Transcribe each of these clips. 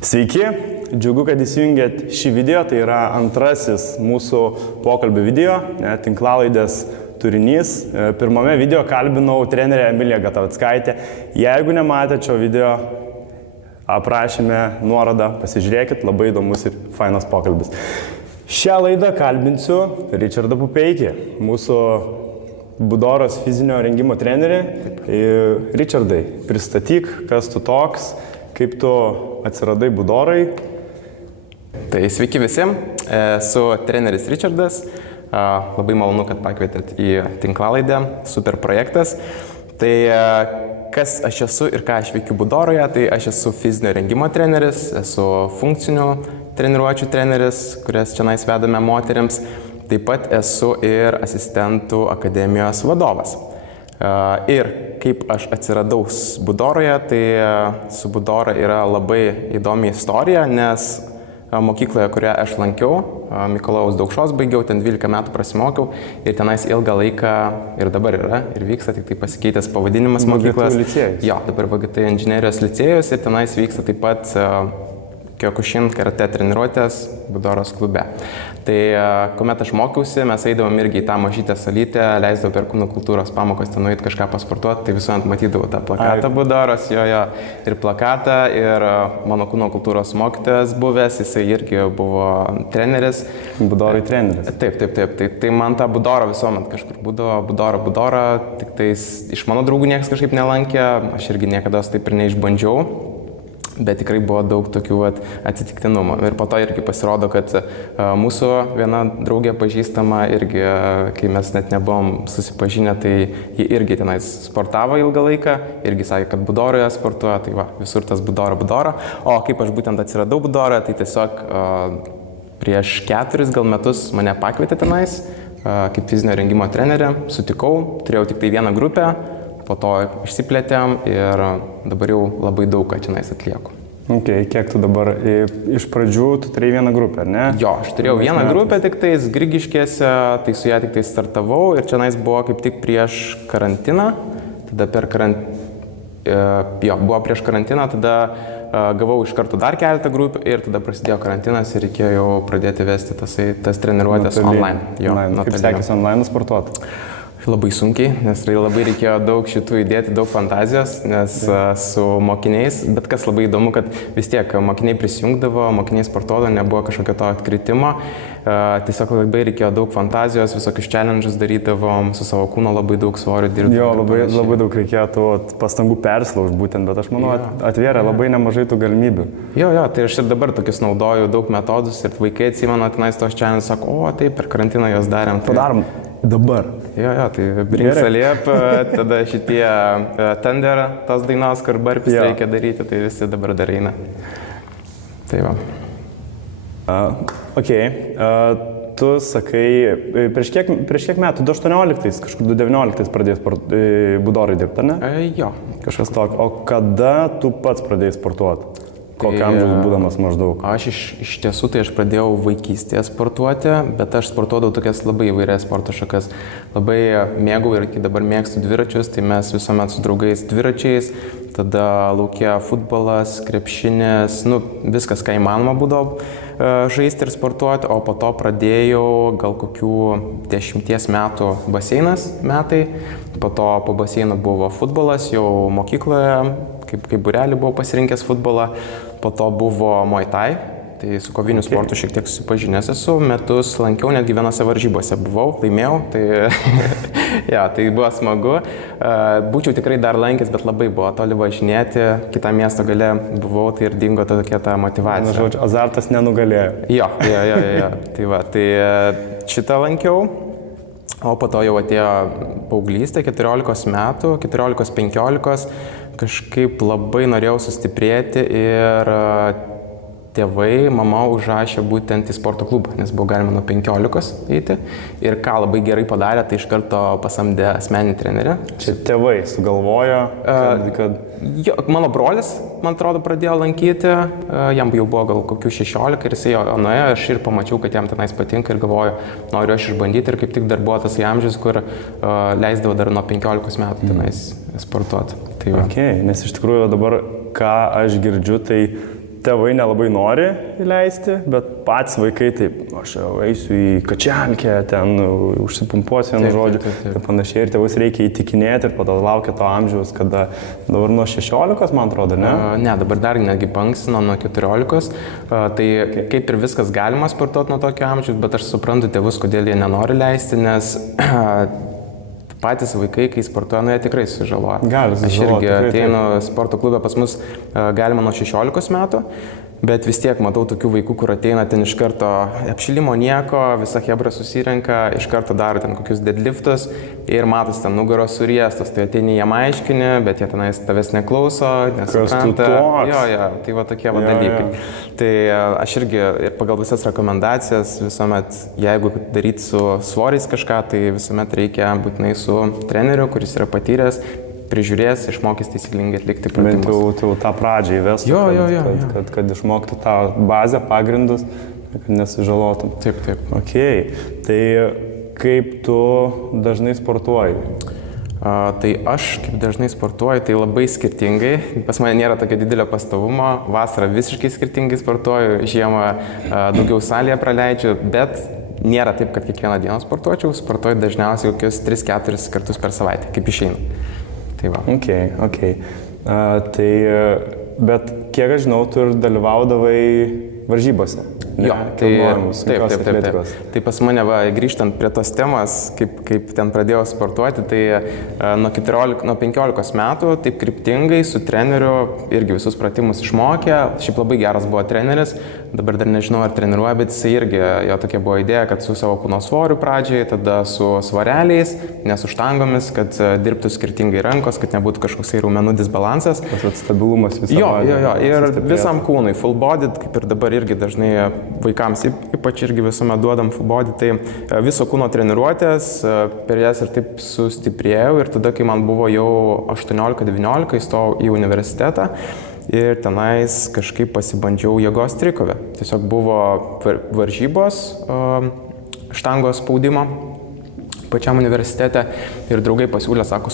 Sveiki, džiugu, kad įsijungėt šį video, tai yra antrasis mūsų pokalbio video, tinklalaidės turinys. Pirmame video kalbinau trenerę Emiliją Gatavickaitę. Jeigu nematėte šio video, aprašyme nuorodą, pasižiūrėkit, labai įdomus ir fainas pokalbis. Šią laidą kalbinsiu Richardą Pupeikį, mūsų Budoros fizinio rengimo trenerį. Richardai, pristatyk, kas tu toks, kaip tu atsiradai Budorai. Tai sveiki visi, esu treneris Richardas, labai malonu, kad pakvietėt į tinklalaidę, super projektas. Tai kas aš esu ir ką aš veikiu Budoroje, tai aš esu fizinio rengimo treneris, esu funkcinių treniruočių treneris, kurias čia vedame moteriams. Taip pat esu ir asistentų akademijos vadovas. Ir kaip aš atsiradau Budoroje, tai su Budora yra labai įdomi istorija, nes mokykloje, kurią aš lankiau, Mikalojaus Daukšos baigiau, ten 12 metų prasimokiau ir tenais ilgą laiką ir dabar yra ir vyksta, tik tai pasikeitęs pavadinimas mokyklos. Jo, dabar VGT inžinerijos licėjus ir tenais vyksta taip pat Kyokushin karate treniruotės Budoros klube. Tai kuomet aš mokiausi, mes eidavom irgi į tą mažytę salytę, leisdavau per kūno kultūros pamokas ten nueiti kažką pasportuoti, tai visuomet matydavau tą plakatą Budoros, ir plakatą, ir mano kūno kultūros mokytojas buvęs, jisai irgi buvo treneris. Budorai treneris. Taip. Tai man ta Budora visuomet kažkur būdavo, Budora, tik tais iš mano draugų niekas kažkaip nelankė, aš irgi niekada taip ir neišbandžiau. Bet tikrai buvo daug tokių atsitiktinumų. Ir po to irgi pasirodo, kad mūsų viena draugė pažįstama irgi, kai mes net nebuvom susipažinę, tai ji irgi tenais sportavo ilgą laiką, irgi sakė, kad Budoroje sportuoja, tai visur tas Budora. O kaip aš būtent atsiradau Budoroje, tai tiesiog prieš 4 metus mane pakvietė tenais, kaip fizinio rengimo trenerė, sutikau, turėjau tik tai vieną grupę. Po to išsiplėtėm ir dabar jau labai daug ką čia atlieku. Kiek tu dabar, iš pradžių tu turėjai vieną grupę, ar ne? Jo, aš turėjau vieną grupę tik tais Grigiškėse, tai su ją tik tai startavau ir čia buvo kaip tik prieš karantiną, tada buvo prieš karantiną, tada gavau iš karto dar keletą grupių ir tada prasidėjo karantinas ir reikėjo jau pradėti vesti tas treniruotės online. Kaip sekėsi online sportuoti? Labai sunkiai, nes labai reikėjo daug šitų įdėti, daug fantazijos, nes su mokiniais, bet kas labai įdomu, kad vis tiek mokiniai prisijungdavo, mokiniai sportuodavo, nebuvo kažkokio to atkritimo, tiesiog labai reikėjo daug fantazijos, visokius challenge'us darydavom, su savo kūno labai daug svorių dirbdavom. Jo, labai daug reikėjo tų pastangų persilaužti būtent, bet aš manau, atvėrė labai nemažai tų galimybių. Jo, tai aš ir dabar tokius naudoju daug metodus ir vaikai atsimena tenais tos challenge'us, sako, taip, per karantiną jos darėm. Padarom. Dabar. Jo, tai Brinks Aliep, tada šitie Thunder, tos dainos, kur burpees reikia daryti, tai visi dabar dar eina. Tai va. Tu sakai, prieš kiek metų, 2018, kažkur 2019 pradėjai Budorai dirbti, ar ne? Jo. Kažkas tokio. O kada tu pats pradėjai sportuoti? Kokio amžiaus būdamas maždaug? Aš iš tiesų tai aš pradėjau vaikystėje sportuoti, bet aš sportuodavau tokias labai įvairias sporto šakas. Labai mėgau ir iki dabar mėgstu dviračius, tai mes visuomet su draugais dviračiais, tada lauke futbolas, krepšinis, viskas, ką įmanoma būdavo žaisti ir sportuoti, o po to pradėjau gal kokių 10 metų baseinas metai, po to po baseino buvo futbolas, jau mokykloje, kaip būrelį buvau pasirinkęs futbolą, po to buvo Muay Thai, tai su koviniu sportu šiek tiek susipažinęs esu, metus lankiau, netgi vienose varžybose buvau, laimėjau, tai tai buvo smagu. Būčiau tikrai dar lankęs, bet labai buvo toli važinėti, kitą miesto gale buvau, tai ir dingo tokia ta motyvacija. Žodžiu, azartas nenugalėjo. Jo. Tai šitą lankiau. O po to jau atėjo paauglystė, 14 metų, 14-15, kažkaip labai norėjau sustiprėti ir tėvai, mama užrašė būtent į sporto klubą, nes buvo galima nuo 15 eiti. Ir ką labai gerai padarė, tai iš karto pasamdė asmeninį trenerį. Čia tėvai sugalvojo, kad... Jo, mano brolis, man atrodo, pradėjo lankyti, jam jau buvo gal kokių 16 ir jisai nuėjo, aš ir pamačiau, kad jam tenais patinka ir galvoju, noriu aš išbandyti ir kaip tik dar buvo tas amžius, kur leisdavo dar nuo 15 metų tenais sportuoti. Tai nes iš tikrųjų dabar, ką aš girdžiu, tai tėvai nelabai nori įleisti, bet patys vaikai taip, aš jau eisiu į kačiankę, ten užsipumpuosiu vienu žodžiu ir panašiai. Ir tėvus reikia įtikinėti ir tada laukia to amžiaus, kada dabar nuo 16, man atrodo, ne? Ne, dabar dar netgi paankstino nuo 14. Tai kaip ir viskas galima sportuoti nuo tokio amžiaus, bet aš suprantu tėvus, kodėl jie nenori leisti, nes patys vaikai, kai sportuoja, jie tikrai sužaloja. Aš irgi ateinu sporto klube, pas mus galima nuo 16 metų, bet vis tiek matau tokių vaikų, kur ateina ten iš karto apšilimo nieko, visa hebra susirenka, iš karto daro ten kokius deadliftus ir matos ten nugaros suriestos, tai ateini jiem aiškini, bet jie tenais tavęs neklauso, nesupranta. Jo, tai va tokie va dalykai. Tai aš irgi ir pagal visas rekomendacijas visuomet, jeigu daryti su svoriais kažką, tai visuomet reikia būtinai su treneriu, kuris yra patyręs, prižiūrės, išmokys taisyklingai atlikti pratimus. Bet jau tą pradžią įvestų, kad išmoktų tą bazę, pagrindus, kad nesužalotum. Taip. Ok, tai kaip tu dažnai sportuoji? Tai aš kaip dažnai sportuoju, tai labai skirtingai. Pas mane nėra tokio didelio pastovumo. Vasarą visiškai skirtingai sportuoju, žiemą daugiau salėje praleidžiu, bet nėra taip, kad kiekvieną dieną sportuočiau. Sportuoju dažniausiai kokius 3-4 kartus per savaitę, kaip išeina. Tai va. Ok. Bet kiek aš žinau, tu ir dalyvaudavai varžybose. Jo, taip. Tai pas mane, grįžtant prie tos temas, kaip ten pradėjau sportuoti, tai nuo 15 metų taip kryptingai su treneriu irgi visus pratimus išmokė. Šiaip labai geras buvo treneris, dabar dar nežinau ar treniruoja, bet jisai irgi, jo tokia buvo idėja, kad su savo kūno svoriu pradžiai, tada su svareliais, ne su štangomis, kad dirbtų skirtingai rankos, kad nebūtų kažkoksai raumenų disbalansas. Tas stabilumas visą. Jo, ir visam kūnui, full body, kaip ir dabar irgi dažnai vaikams, ypač irgi visuomet duodam full body, tai viso kūno treniruotės, per jas ir taip sustiprėjau ir tada, kai man buvo jau 18-19, įstojau į universitetą ir tenais kažkaip pasibandžiau jėgos trikovę. Tiesiog buvo varžybos štangos spaudimo pačiam universitete ir draugai pasiūlė, sako,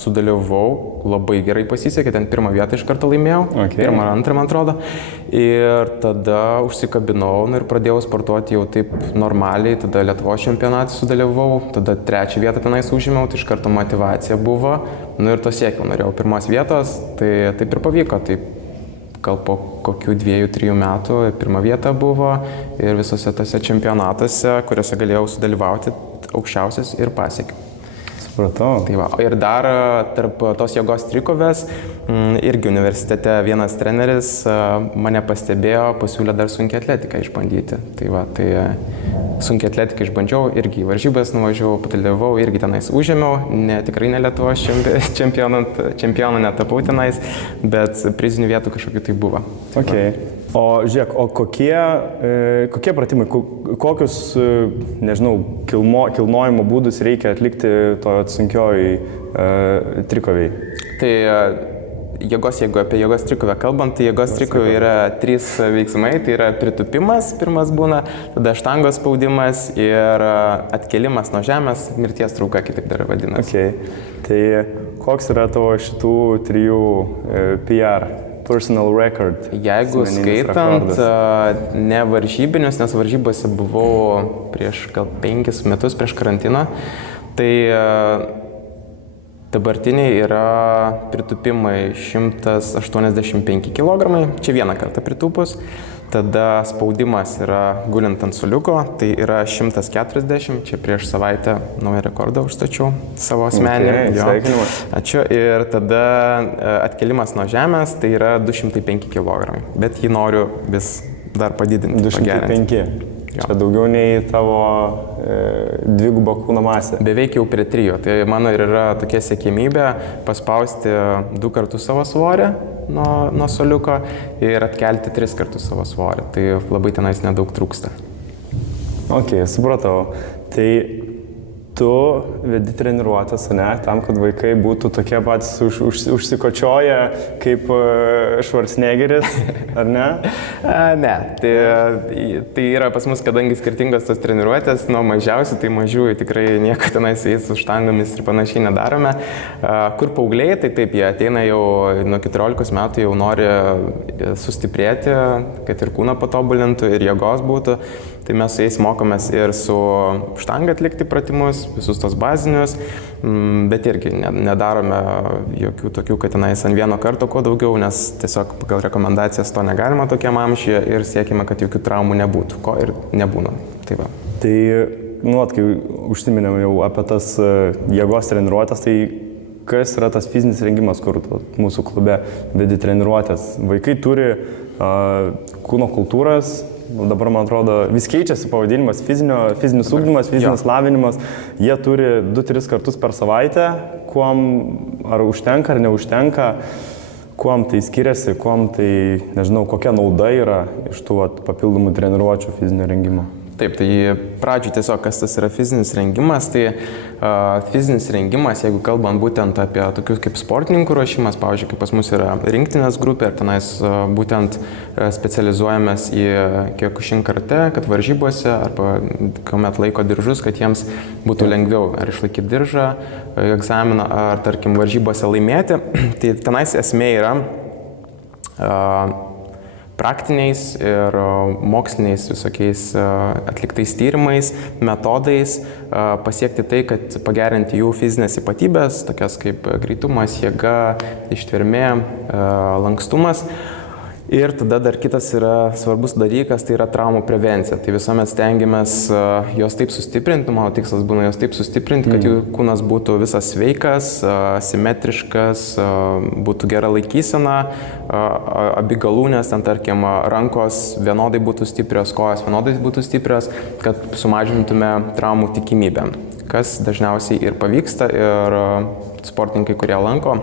sudalyvavau, labai gerai pasisekė, ten pirmą vietą iš karto laimėjau, pirmą ar antrą, man atrodo. Ir tada užsikabinau ir pradėjau sportuoti jau taip normaliai, tada Lietuvos čempionatą sudalyvavau, tada trečią vietą tenais užėmiau, tai iš karto motyvacija buvo, ir to siekiau, norėjau pirmos vietos, tai taip ir pavyko, tai gal po kokių 2-3 metų pirma vieta buvo ir visose tose čempionatuose, kuriuose galėjau sudalyvauti, aukščiausias ir pasiekiau. Supratau. Tai va, ir dar tarp tos jėgos trikovės, irgi universitete vienas treneris mane pastebėjo, pasiūlė dar sunkią atletiką išbandyti. Tai va, tai sunkią atletiką išbandžiau, irgi į varžybas nuvažiavau, padalyvavau, irgi tenais užėmiau, tikrai ne Lietuvos čempionų netapau tenais, bet prizinių vietų kažkokių tai buvo. Okay. O žiūrėk, kokie pratimai, kokius, nežinau, kilnojimo būdus reikia atlikti to sunkioj trikoviai? Tai jeigu apie jėgos trikovę kalbant, tai jėgos trikovė yra 3 veiksmai, tai yra pritupimas, pirmas būna, tada štangos spaudimas ir atkėlimas nuo žemės, mirties trauka, kitaip dar vadinasi. Okay. Tai koks yra tavo šitų 3 PR? Personal record. Jeigu skaitant ne varžybinius, nes varžybose buvau prieš gal 5 metus prieš karantiną, tai dabartiniai yra pritupimai 185 kg, čia vieną kartą pritupus, tada spaudimas yra gulint ant suoliuko, tai yra 140, čia prieš savaitę naują rekordą užstačiau savo asmeninį. Sveikinimas. Ačiū. Ir tada atkėlimas nuo žemės, tai yra 205 kg, bet jį noriu vis dar padidinti. 205. Čia daugiau nei tavo dvigubo kūno masė. Beveik jau prie 3. Tai mano ir yra tokia siekimybė paspausti 2 kartus savo svorį nuo suoliuko ir atkelti 3 kartus savo svorį. Tai labai tenais nedaug trūksta. Ok, supratau. Tai tu vedi treniruotės, ne, tam, kad vaikai būtų tokie patys užsikočioję kaip Schwarzeneggeris, ar ne? Ne, tai yra pas mus, kadangi skirtingos tos treniruotės, nuo mažiausių, tai mažiųjų tikrai nieko tenais su jais su štangomis ir panašiai nedarome. Kur paaugliai, tai taip, jie ateina jau nuo 14 metų, jau nori sustiprėti, kad ir kūną patobulintų ir jėgos būtų. Tai mes su jais mokomės ir su štanga atlikti pratimus, visus tos bazinius, bet irgi nedarome jokių tokių, kad tenais ant vieno karto kuo daugiau, nes tiesiog pagal rekomendacijas to negalima tokiam amžiuje ir siekime, kad jokių traumų nebūtų, ko ir nebūna. Tai va. Tai, kai užsiminėm jau apie tas jėgos treniruotės, tai kas yra tas fizinis rengimas, kur mūsų klube vedi treniruotės? Vaikai turi kūno kultūras. Dabar, man atrodo, vis keičiasi pavadinimas, fizinis ugdymas, fizinis lavinimas. Jie turi 2-3 kartus per savaitę, kuom ar užtenka ar neužtenka, kuom tai skiriasi, kuom tai, nežinau, kokia nauda yra iš tų papildomų treniruočių fizinio rengimo. Taip, tai pradžiui tiesiog, kas tas yra fizinis rengimas, tai fizinis rengimas, jeigu kalbant būtent apie tokius kaip sportininkų ruošimas, pavyzdžiui, kaip pas mus yra rinktinės grupė ir tenais būtent specializuojamės į Kyokushin karate, kad varžybose arba kuomet laiko diržus, kad jiems būtų lengviau ar išlaikyti diržą, egzaminą, ar tarkim varžybose laimėti, tai tenais esmė yra praktiniais ir moksliniais visokiais atliktais tyrimais, metodais pasiekti tai, kad pagerinti jų fizinės ypatybės, tokias kaip greitumas, jėga, ištvermė, lankstumas. Ir tada dar kitas yra svarbus dalykas, tai yra traumų prevencija. Tai visuomet stengiamės jos taip sustiprinti, mano tikslas būna jos taip sustiprinti, kad jų kūnas būtų visas sveikas, simetriškas, būtų gera laikysena, abi galūnės, ten tarkim, rankos vienodai būtų stiprios, kojos vienodai būtų stiprios, kad sumažintume traumų tikimybę, kas dažniausiai ir pavyksta ir sportininkai, kurie lanko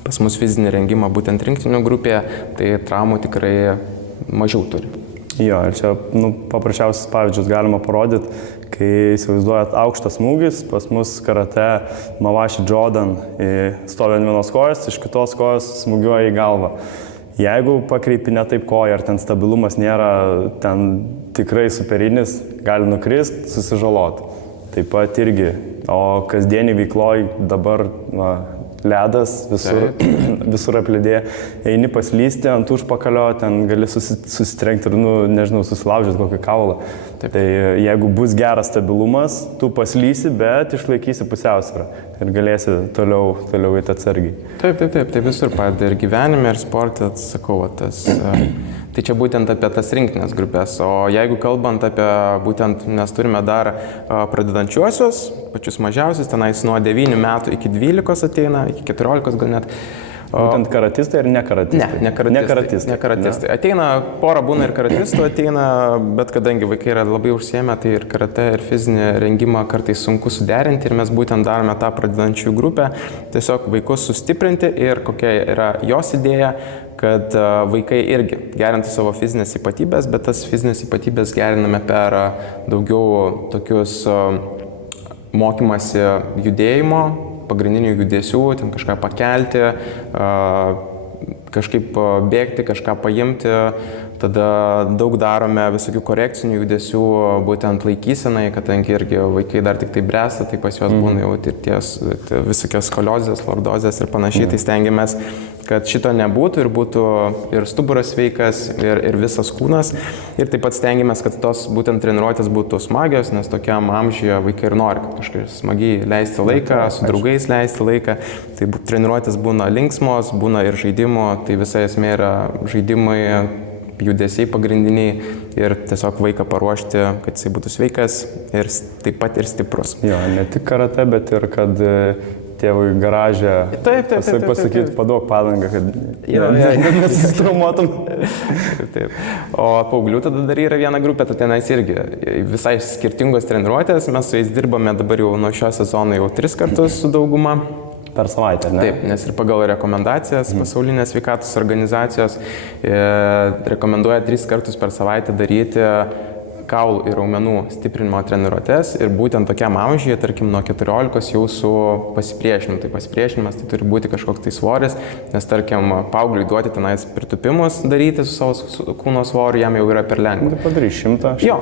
pas mus fizinį rengimą būtent rinktinių grupėje, tai traumų tikrai mažiau turi. Jo, ir čia paprasčiausius pavyzdžius galima parodyti, kai įsivaizduojat aukštas smūgis, pas mus karate Mawashi Jodan stovi ant vienos kojos, iš kitos kojos smūgiuoja į galvą. Jeigu pakreipi ne taip koją, ar ten stabilumas nėra ten tikrai superinis, gali nukrist, susižaloti. Taip pat irgi, o kasdienį veikloj dabar ledas, visur aplidė, eini paslysti ant užpakalio, ten gali susitrenkti ir, nežinau, susilaužyti kokį kaulą. Taip. Tai jeigu bus geras stabilumas, tu paslysi, bet išlaikysi pusiausvyrą ir galėsi toliau eiti atsargiai. Taip, tai visur padeda ir gyvenime, ir sporte, sakau, tas... Tai čia būtent apie tas rinktinės grupės, o jeigu kalbant apie būtent, mes turime dar pradedančiuosius, pačius mažiausius, tenais nuo 9 metų iki 12 ateina, iki 14 gal net. Būtent karatistai ir nekaratistai? Nekaratistai. Ateina, pora būna ir karatistų ateina, bet kadangi vaikai yra labai užsiėmę, tai ir karate, ir fizinį rengimą kartais sunku suderinti ir mes būtent darome tą pradedančių grupę, tiesiog vaikus sustiprinti ir kokia yra jos idėja, kad vaikai irgi gerintų savo fizinės ypatybės, bet tas fizinės ypatybės geriname per daugiau tokius mokymasi judėjimo, pagrindinių judesių, ten kažką pakelti, kažkaip bėgti, kažką paimti. Tada daug darome visokių korekcinių judesių, būtent laikysenai, kadangi irgi vaikai dar tik tai bręsta, tai pas juos būna jau ir visokios skoliozės, lordozės ir panašiai, tai stengiamės, kad šito nebūtų ir būtų ir stuburas sveikas, ir visas kūnas. Ir taip pat stengiamės, kad tos būtent treniruotės būtų smagios, nes tokiam amžiuje vaikai ir nori kažkaip smagiai leisti laiką, su draugais leisti laiką. Tai treniruotės būna linksmos, būna ir žaidimo, tai visa esmė yra žaidimai, judesiai pagrindiniai ir tiesiog vaiką paruošti, kad jisai būtų sveikas ir taip pat ir stiprus. Jo, ne tik karate, bet ir kad tėvui garažę pasakyti, paduok padangą, kad nesusitraumuotum. Taip. O paauglių tada dar yra viena grupė, tai tenais irgi visai skirtingos treniruotės, mes su jais dirbame dabar jau nuo šio sezono jau 3 kartus su dauguma. Per savaitę, ne? Taip, nes ir pagal rekomendacijas pasaulinės sveikatos organizacijos rekomenduoja 3 kartus per savaitę daryti kaulų ir raumenų stiprinimo treniruotės ir būtent tokiam amžiuje, tarkim, nuo 14 jau su pasipriešinimu. Tai pasipriešinimas tai turi būti kažkoks tai svoris, nes tarkim, paaugliui duoti tenais pritupimus daryti su savo kūno svoriu, jam jau yra per lengva. Tai padarys 100. Jo,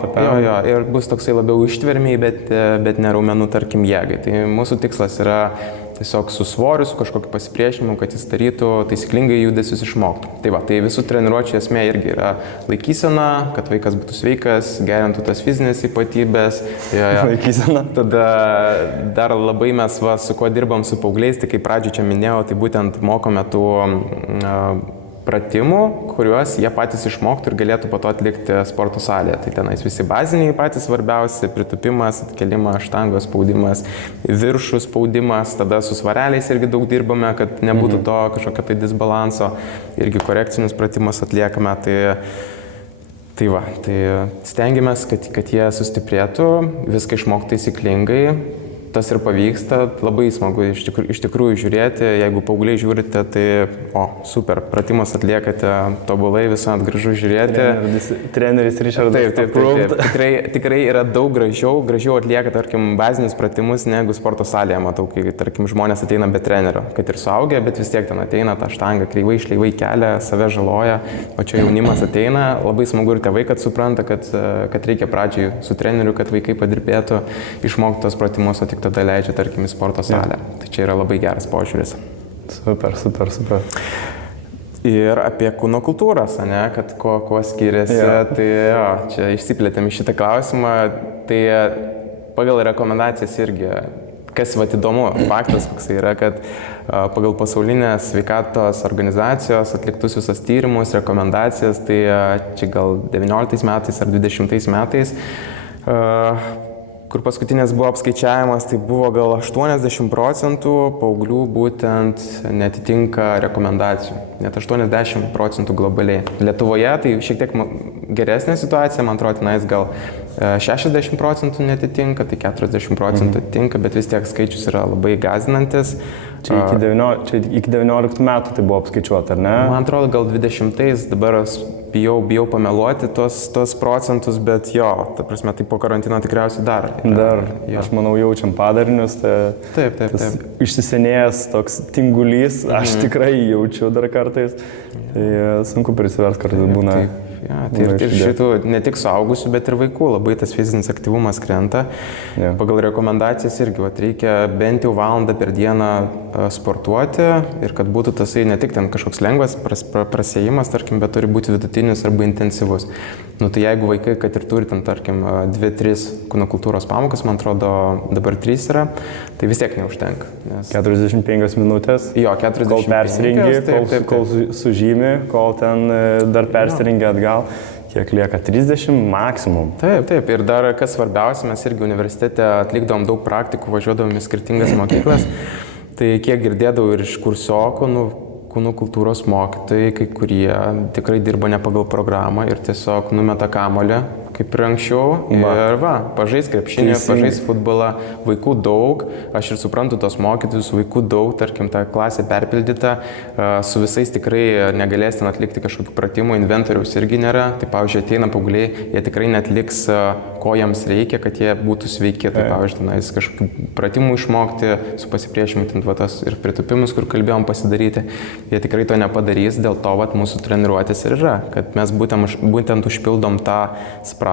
ir bus toksai labiau ištvermiai, bet ne raumenų, tarkim, jėgai. Tai mūsų tikslas yra tiesiog su svoriu, su kažkokiu pasipriešinimu, kad jis darytų taisyklingai judesius išmoktų. Tai va, tai visų treniruočių esmė irgi yra laikysena, kad vaikas būtų sveikas, gerintų tas fizinės ypatybės. Laikysena. Tada dar labai mes su kuo dirbam su paaugliais, tai kaip pradžioje čia minėjau, tai būtent mokome tų pratimų, kuriuos jie patys išmoktų ir galėtų po to atlikti sporto salėje. Tai tenais visi baziniai patys svarbiausi, pritupimas, atkelimas, štangos spaudimas, viršų spaudimas, tada su svareliais irgi daug dirbame, kad nebūtų to kažkokio tai disbalanso, irgi korekcinius pratimus atliekame. Tai stengiamės, kad jie sustiprėtų, viską išmoktų taisyklingai. Tas ir pavyksta, labai smagu iš tikrųjų žiūrėti, jeigu paaugliai žiūrite, tai super, pratimus atliekate tobulai, visuomet gražu žiūrėti. Treneris Richardas. Taip. Tikrai yra daug gražiau atlieka, tarkim, bazinius pratimus negu sporto salėje, matau, kai, tarkim, žmonės ateina be trenerio, kad ir suaugę, bet vis tiek ten ateina tą štangą, kreivai, šleivai kelia, save žaloja, o čia jaunimas ateina, labai smagu ir tėvai, kad supranta, kad reikia pradžiai su treneriu, kad vaikai padirbėtų, išmoktų tos pratimus, o tik tada leidžia, tarkim, į sporto salę. Tai čia yra labai geras požiūris. Super. Ir apie kūno kultūras, kad kuo skiriasi, tai čia išsiplėtėm į šitą klausimą, tai pagal rekomendacijas irgi, kas įdomu, faktas koks yra, kad pagal pasaulinės sveikatos organizacijos atliktus visas tyrimus, rekomendacijas, tai čia gal 19 metais ar 20 metais, kur paskutinės buvo apskaičiavimas, tai buvo gal 80% paauglių būtent netitinka rekomendacijų, net 80% globaliai. Lietuvoje tai šiek tiek geresnė situacija, man atrodo, tenais gal 60% netitinka, tai 40% atitinka, bet vis tiek skaičius yra labai gąsdinantis. Čia iki 19 metų tai buvo apskaičiuota, ar ne? Man atrodo, gal 20-ais, dabar bijau pameluoti tos procentus, bet ta prasme, tai po karantino tikriausiai dar. Aš manau, jaučiam padarinius, Taip. Išsisenėjęs toks tingulys, aš tikrai jaučiu dar kartais, tai sunku prisivers kartais būna. Tai ir šitų ne tik suaugusių, bet ir vaikų labai tas fizinis aktyvumas krenta. Pagal rekomendacijas irgi reikia bent jau valandą per dieną sportuoti ir kad būtų tasai ne tik ten kažkoks lengvas prasėjimas, tarkim, bet turi būti vidutinis arba intensyvus. Tai jeigu vaikai, kad ir turi ten, tarkim, 2-3 kūno kultūros pamokas, man atrodo dabar 3 yra, tai vis tiek neužtenka. 45 minutės, 45, kol persirengi, kol sužymi, kol ten dar persirengi atgal. Kiek lieka? 30 maksimum. Taip. Ir dar kas svarbiausia, mes irgi universitete atlikdavom daug praktikų, važiuodavom į skirtingas mokyklas. Tai kiek girdėdavau ir iš kursiokų, kūno kultūros mokytojai, kai kurie tikrai dirba ne pagal programą ir tiesiog numeta kamuolį, kaip ir anksčiau. Ir pažais krepšinį, pažais futbolą, vaikų daug. Aš ir suprantu tos mokytojus, vaikų daug, tarkim, ta klasė perpildyta, su visais tikrai negalės ten atlikti kažkokių pratimų, inventoriaus irgi nėra. Tai, pavyzdžiui, ateina paaugliai, jie tikrai netliks, ko jiems reikia, kad jie būtų sveiki. Tai, pavyzdžiui, kažkokių pratimų išmokti, su pasipriešinimu, ir pritupimus, kur kalbėjom, pasidaryti. Jie tikrai to nepadarys, dėl to mūsų treniruotės ir yra, kad mes būtent užpildom tą spragą,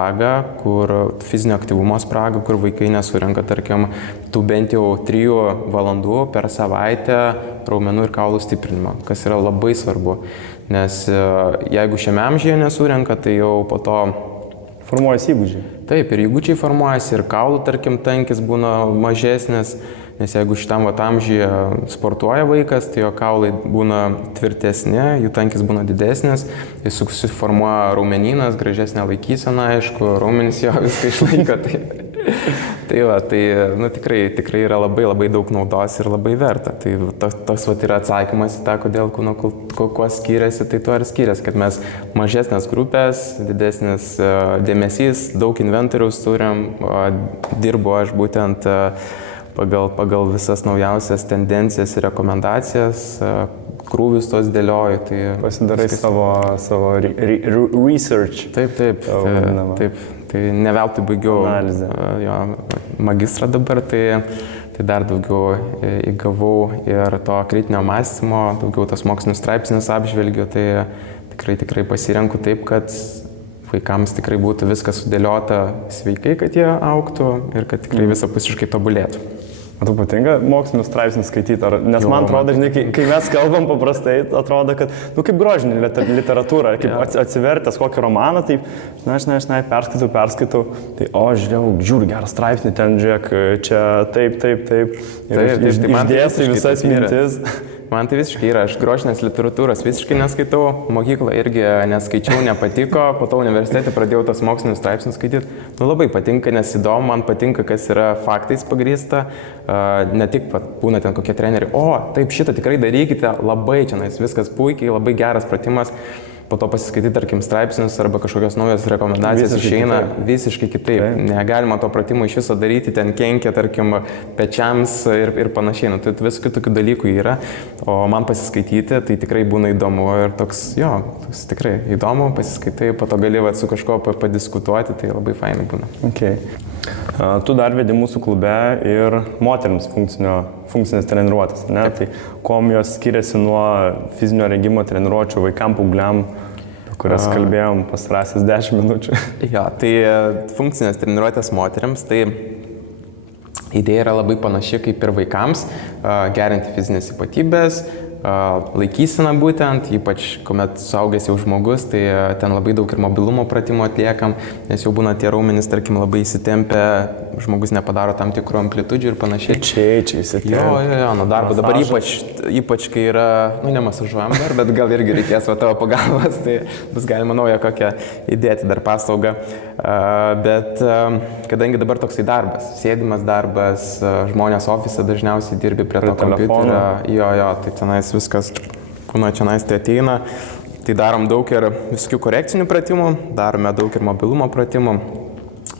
fizinio aktyvumo spragą, kur vaikai nesurenka, tarkim, tų bent jau 3 valandų per savaitę raumenų ir kaulų stiprinimo, kas yra labai svarbu, nes jeigu šiame amžiuje nesurenka, tai jau po to formuojasi įgūdžiai. Taip, ir įgūdžiai formuojasi, ir kaulų, tarkim, tankis būna mažesnis, nes jeigu šitam amžiuje sportuoja vaikas, tai jo kaulai būna tvirtesni, jų tankis būna didesnis, jis susiformuoja raumenynas, gražesnė laikysena, aišku, raumenys jo viską išlaiko. Tikrai yra labai daug naudos ir labai verta. Tai toks yra atsakymas į tą, kodėl kūno kuo skiriasi, tai tuo ir skiriasi, kad mes mažesnės grupės, didesnis dėmesys, daug inventoriaus turim, dirbu aš būtent pagal visas naujausias tendencijas ir rekomendacijas, krūvius tos dėlioju. Tai pasidarai savo research. Taip. tai ne veltui baigiau Analizę. Jo magistrą dabar, tai dar daugiau įgavau ir to kritinio mąstymo, daugiau tos mokslinius straipsnius apžvelgiu, tai tikrai pasirenku taip, kad vaikams tikrai būtų viskas sudėliota sveikai, kad jie augtų ir kad tikrai visapusiškai tobulėtų. Man tu patinka mokslinius straipsnius skaityti, nes man atrodo, žinai, kai mes kalbam paprastai, atrodo, kad, kaip grožinė literatūra, kaip atsivertęs kokį romaną, taip, žinai, perskaitau, tai, žiūriu, gerą straipsnį, ten, žiūrėk, čia taip, ir išdėstai visas mintis. Man tai visiškai yra, aš grožinės literatūros visiškai neskaitau, mokyklą irgi neskaičiau, nepatiko, po to universitete pradėjau tas mokslinius straipsnius skaityti. Labai patinka, nes įdomu, man patinka, kas yra faktais pagrįsta, ne tik būna ten kokie treneriai, taip, šitą tikrai darykite, labai čia, viskas puikiai, labai geras pratimas. Po to pasiskaityti, tarkim, straipsnius arba kažkokios naujos rekomendacijas išeina visiškai kitaip. Negalima to pratimo iš viso daryti, ten kenkia, tarkim, pečiams ir panašiai. Tai visokių tokių dalykų yra, o man pasiskaityti, tai tikrai būna įdomu ir toks tikrai įdomu, pasiskaitai, po to gali su kažkuo padiskutuoti, tai labai fainai būna. Okay. Tu dar vedi mūsų klube ir moterims funkcinės treniruotės, ne? Tai kuom jos skiriasi nuo fizinio rengimo treniruočių vaikam, paaugliam, kurias kalbėjom pastarąsias 10 minučių. Tai funkcinės treniruotės moteriams, tai idėja yra labai panaši kaip ir vaikams, gerinti fizinės ypatybės, laikysena būtent, ypač kuomet suaugęs jau žmogus, tai ten labai daug ir mobilumo pratimų atliekam, nes jau būna tie raumenys, tarkim, labai įsitempę, žmogus nepadaro tam tikrų amplitudžių ir panašiai. Čia įsitempę. Nuo darbo. Dabar ypač kai yra, nemasažuojam dar, bet gal irgi reikės tavo pagalbos, tai bus galima naują kokią įdėti dar paslaugą. Bet kadangi dabar toksai darbas, sėdimas darbas, žmonės ofise dažniausiai dirbi prie to kompiuterio, tai tenais viskas, būna čionais tai ateina, tai darom daug ir visokių korekcinių pratimų, darome daug ir mobilumo pratimų,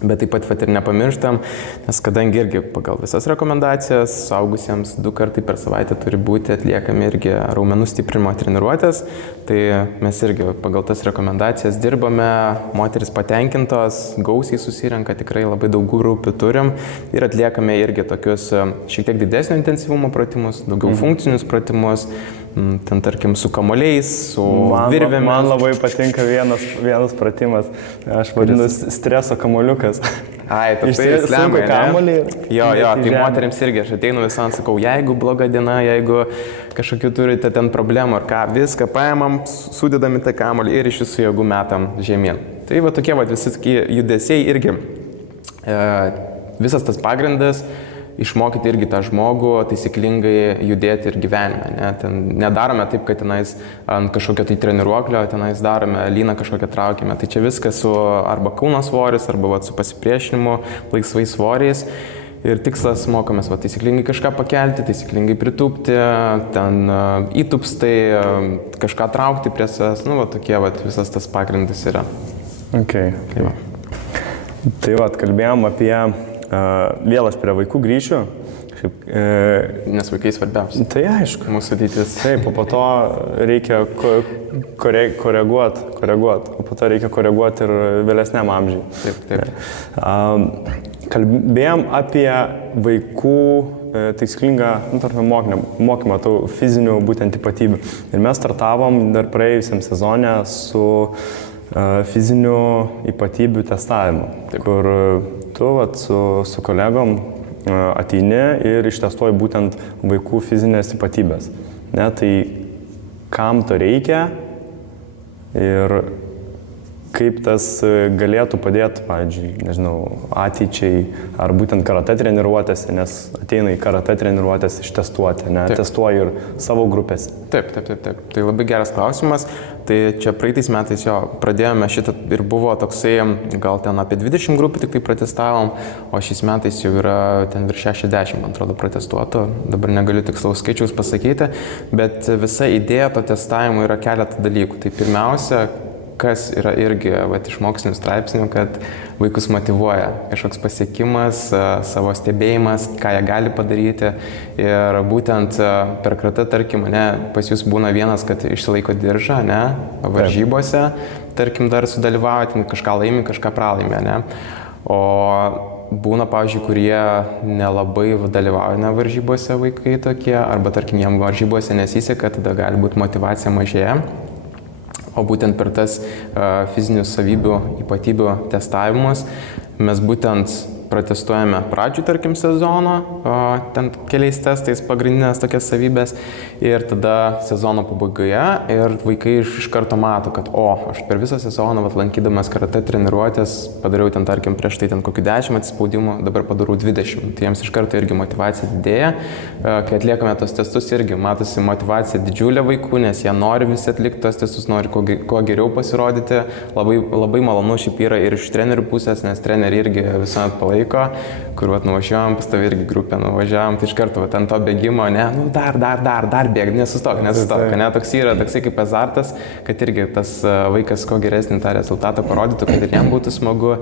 bet taip pat ir nepamirštam, nes kadangi irgi pagal visas rekomendacijas suaugusiems 2 kartai per savaitę turi būti atliekami irgi raumenų stiprinimo treniruotės, tai mes irgi pagal tas rekomendacijas dirbame, moteris patenkintos, gausiai susirenka, tikrai labai daug grupių turim ir atliekame irgi tokius šiek tiek didesnio intensyvumo pratimus, daugiau funkcinius pratimus, ten tarkim su kamuoliais, su virvėmis. Man labai patinka vienas pratimas, aš vadinu streso kamuoliukas. Toksai slemai, kamuolį. Tai moterims irgi aš ateinu visam, sakau, jeigu bloga diena, jeigu kažkokių turite ten problemų ar ką, viską paėmam, sudedami tą kamuolį ir iš visų jėgų metam žemyn. Tai tokie visi judesiai irgi, visas tas pagrindas, išmokyti irgi tą žmogų taisyklingai judėti ir gyvenime. Ten nedarome taip, kad tenais ant kažkokio tai treniruoklio, tenais darome lyną kažkokią traukime. Tai čia viskas su arba kūno svoris, arba su pasipriešinimu, laisvais svoriais. Ir tikslas mokomės taisyklingai kažką pakelti, taisyklingai pritūpti, ten įtūpstai, kažką traukti prie savęs. Tokie visas tas pagrindas yra. Okay. Tai kalbėjom apie vėl aš prie vaikų grįšiu. Nes vaikai svarbiausia. Tai aišku. Mūsų ateitis. Taip, o po to reikia koreguoti, o po to reikia koreguoti ir vėlesniam amžiui. Taip. Kalbėjom apie vaikų taisyklinga mokymą tų fizinių būtent ypatybių. Ir mes startavom dar praėjusiam sezone su fizinių ypatybių testavimu, kur tu su kolegom ateini ir ištestuoji būtent vaikų fizinės ypatybės. Tai kam to reikia ir kaip tas galėtų padėti, pavyzdžiui, ateičiai ar būtent karate treniruotėse, nes ateina į karate treniruotės ištestuoti, testuoji ir savo grupėse. Taip. Tai labai geras klausimas. Tai čia praeitais metais pradėjome šitą ir buvo toksai, gal ten apie 20 grupių tik tai pratestavom, o šiais metais jau yra ten virš 60, man atrodo, protestuotų. Dabar negaliu tikslaus skaičiaus pasakyti, bet visa idėja to testavimo yra keletą dalykų. Tai pirmiausia, kas yra irgi iš mokslinių straipsnių, kad vaikus motyvuoja kažkoks pasiekimas, savo stebėjimas, ką jie gali padaryti. Ir būtent per kratą, tarkim, pas jūs būna vienas, kad išsilaiko diržą, varžybose, tarkim, dar sudalyvaujate, kažką laimi, kažką pralaimi, O būna, pavyzdžiui, kurie nelabai dalyvauja varžybose vaikai tokie, arba, tarkim, jiem varžybose nesiseka, tada gali būti motyvacija mažėja. O būtent per tas fizinių savybių, ypatybių testavimus mes būtent pratestuojame pradžių, tarkim, sezono, ten keliais testais pagrindinės tokias savybės ir tada sezono pabaigoje ir vaikai iš karto mato, kad aš per visą sezoną lankydamas karatė treniruotės padariau ten, tarkim, prieš tai ten kokių 10 atsispaudimų, dabar padarau 20. Tai jiems iš karto irgi motyvacija didėja. Kai atliekame tos testus, irgi matosi motyvacija didžiulė vaikų, nes jie nori visi atlikti tos testus, nori kuo geriau pasirodyti. Labai malonu šiaip yra ir iš trenerių pusės, nes treneriai irgi visuomet palaiko, kur nuvažiuojam, pas tavį irgi grupę nuvažiavam, tai iš karto ant to bėgimo, dar bėg, nesustok, toks yra, toksai kaip azartas, kad irgi tas vaikas kuo geresnį tą rezultatą parodytų, kad ir jam būtų smagu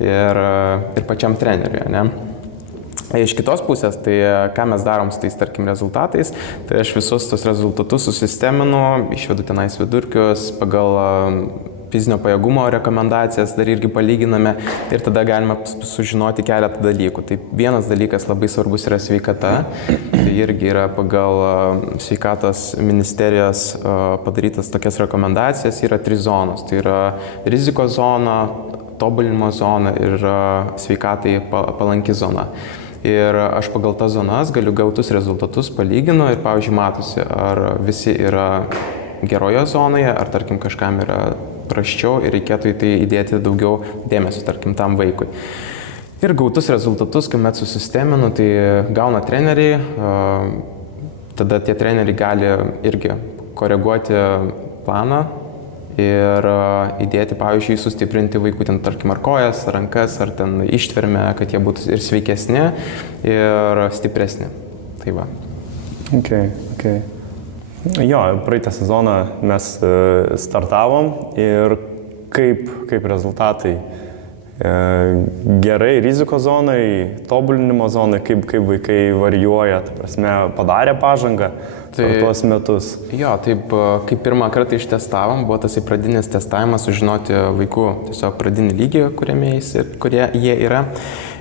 ir pačiam treneriui, Iš kitos pusės, tai ką mes darom su tais, tarkim, rezultatais, tai aš visus tos rezultatus susisteminu, išvedu tenais vidurkius pagal fizinio pajėgumo rekomendacijas, dar irgi palyginame ir tada galime sužinoti keletą dalykų. Tai vienas dalykas labai svarbus yra sveikata, tai irgi yra pagal sveikatos ministerijos padarytas tokias rekomendacijas, yra 3 zonos, tai yra rizikos zona, tobulinimo zona ir sveikatai palanki zona. Ir aš pagal tas zonas galiu gautus rezultatus palyginu ir, pavyzdžiui, matosi, ar visi yra geroje zonoje, ar, tarkim, kažkam yra prasčiau ir reikėtų į tai įdėti daugiau dėmesio, tarkim, tam vaikui. Ir gautus rezultatus, kuomet susisteminu, tai gauna treneriai, tada tie treneriai gali irgi koreguoti planą ir įdėti, pavyzdžiui, sustiprinti vaikų, ten, tarkim, ar kojas, ar rankas, ar ten ištvermę, kad jie būtų ir sveikesni, ir stipresni. Tai va. Okay. Jo, praeitą sezoną mes startavom ir kaip rezultatai. Gerai rizikos zonai, tobulinimo zonai, kaip vaikai varijuoja, ta prasme, padarė pažangą per tuos metus. Jo, taip, kaip pirmą kartą ištestavom, buvo tas pradinis testavimas, sužinoti vaikų tiesiog pradinį lygį, kurie jie yra.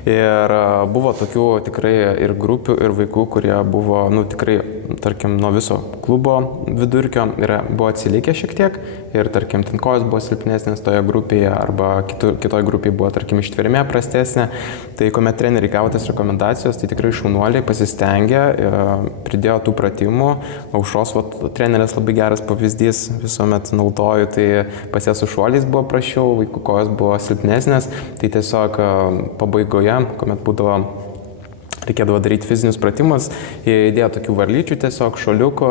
Ir buvo tokių tikrai ir grupių, ir vaikų, kurie buvo, tikrai, tarkim, nuo viso klubo vidurkio buvo atsilikę šiek tiek ir, tarkim, ten kojos buvo silpnesnės toje grupėje arba kitoj grupėje buvo, tarkim, ištvermė prastesnė. Tai kuomet treneriai gavo tas rekomendacijos, tai tikrai šaunuoliai pasistengė, pridėjo tų pratimų. Aušros trenerės labai geras pavyzdys, visuomet naudoju, tai pas ją su šuoliais buvo prašiau, vaikų kojos buvo silpnesnės, tai tiesiog pabaigoje, kuomet reikėdavo daryti fizinius pratimus, jie įdėjo tokių varlyčių tiesiog šuoliukų